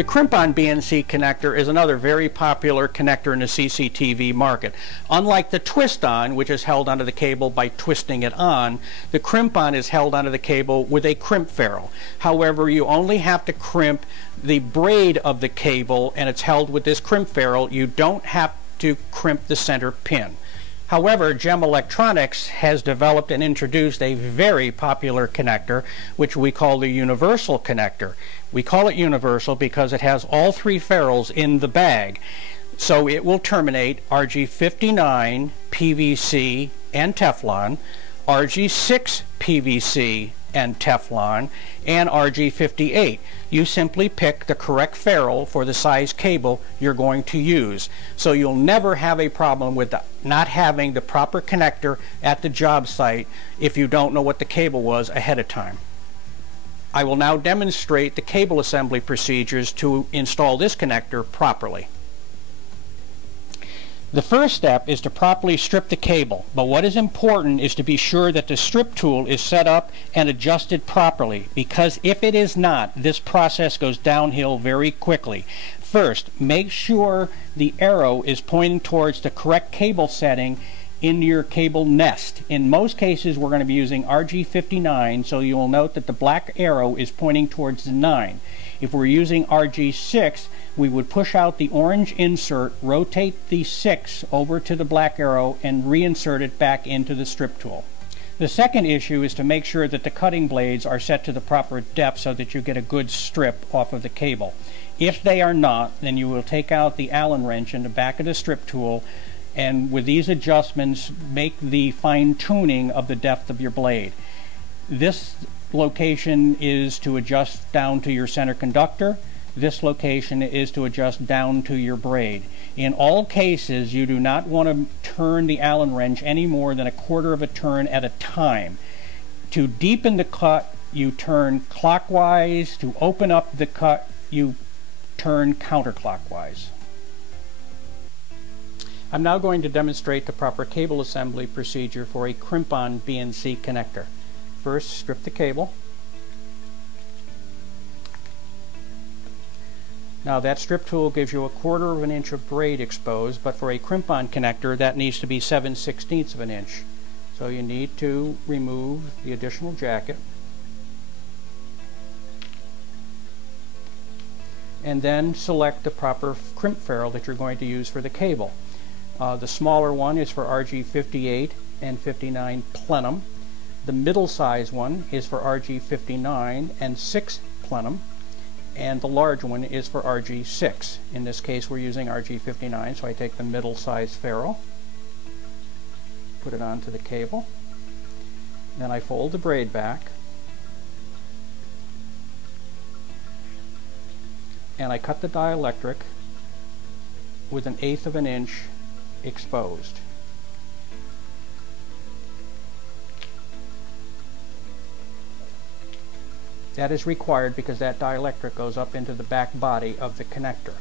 The Crimp-On BNC connector is another very popular connector in the CCTV market. Unlike the Twist-On, which is held onto the cable by twisting it on, the Crimp-On is held onto the cable with a crimp ferrule. However, you only have to crimp the braid of the cable, and it's held with this crimp ferrule. You don't have to crimp the center pin. However, GEM Electronics has developed and introduced a very popular connector, which we call the universal connector. We call it universal because it has all three ferrules in the bag. So it will terminate RG59 PVC and Teflon, RG6 PVC and Teflon, and RG58. You simply pick the correct ferrule for the size cable you're going to use. So you'll never have a problem with not having the proper connector at the job site if you don't know what the cable was ahead of time. I will now demonstrate the cable assembly procedures to install this connector properly. The first step is to properly strip the cable, but what is important is to be sure that the strip tool is set up and adjusted properly, because if it is not, this process goes downhill very quickly. First, make sure the arrow is pointing towards the correct cable setting in your cable nest. In most cases, we're going to be using RG59, so you will note that the black arrow is pointing towards the 9. If we're using RG6, we would push out the orange insert, rotate the 6 over to the black arrow, and reinsert it back into the strip tool. The second issue is to make sure that the cutting blades are set to the proper depth so that you get a good strip off of the cable. If they are not, then you will take out the Allen wrench in the back of the strip tool, and with these adjustments, make the fine tuning of the depth of your blade. This location is to adjust down to your center conductor. This location is to adjust down to your braid. In all cases, you do not want to turn the Allen wrench any more than a quarter of a turn at a time. To deepen the cut, you turn clockwise. To open up the cut, you turn counterclockwise. I'm now going to demonstrate the proper cable assembly procedure for a Crimp-On BNC connector. First, strip the cable. Now that strip tool gives you a quarter of an inch of braid exposed, but for a Crimp-On connector that needs to be 7/16 of an inch. So you need to remove the additional jacket and then select the proper crimp ferrule that you're going to use for the cable. The smaller one is for RG58 and 59 plenum. The middle size one is for RG59 and 6 plenum, and the large one is for RG6. In this case we're using RG59, so I take the middle size ferrule, put it onto the cable, then I fold the braid back, and I cut the dielectric with 1/8 of an inch exposed. That is required because that dielectric goes up into the back body of the connector.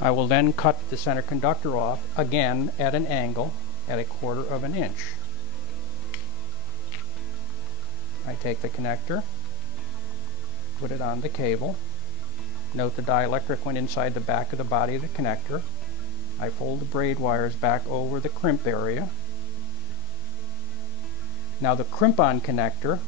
I will then cut the center conductor off, again at an angle, at 1/4 of an inch. I take the connector, put it on the cable. Note the dielectric went inside the back of the body of the connector. I fold the braid wires back over the crimp area. Now the Crimp-On connector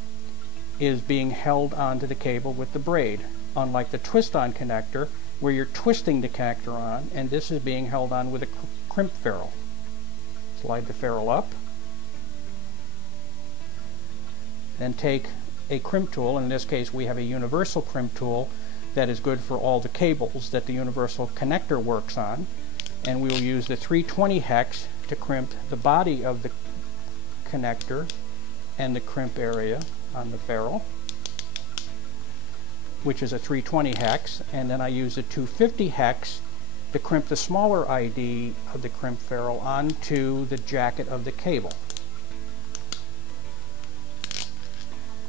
is being held onto the cable with the braid, unlike the Twist-On connector where you're twisting the connector on, and this is being held on with a crimp ferrule. Slide the ferrule up, then take a crimp tool. In this case we have a universal crimp tool that is good for all the cables that the universal connector works on, and we will use the 320 hex to crimp the body of the connector and the crimp area on the ferrule, which is a 320 hex, and then I use a 250 hex to crimp the smaller ID of the crimp ferrule onto the jacket of the cable.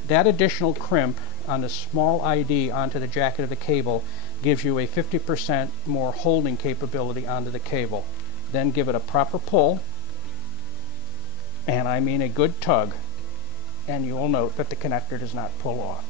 That additional crimp on the small ID onto the jacket of the cable gives you a 50% more holding capability onto the cable. Then give it a proper pull, and I mean a good tug, and you will note that the connector does not pull off.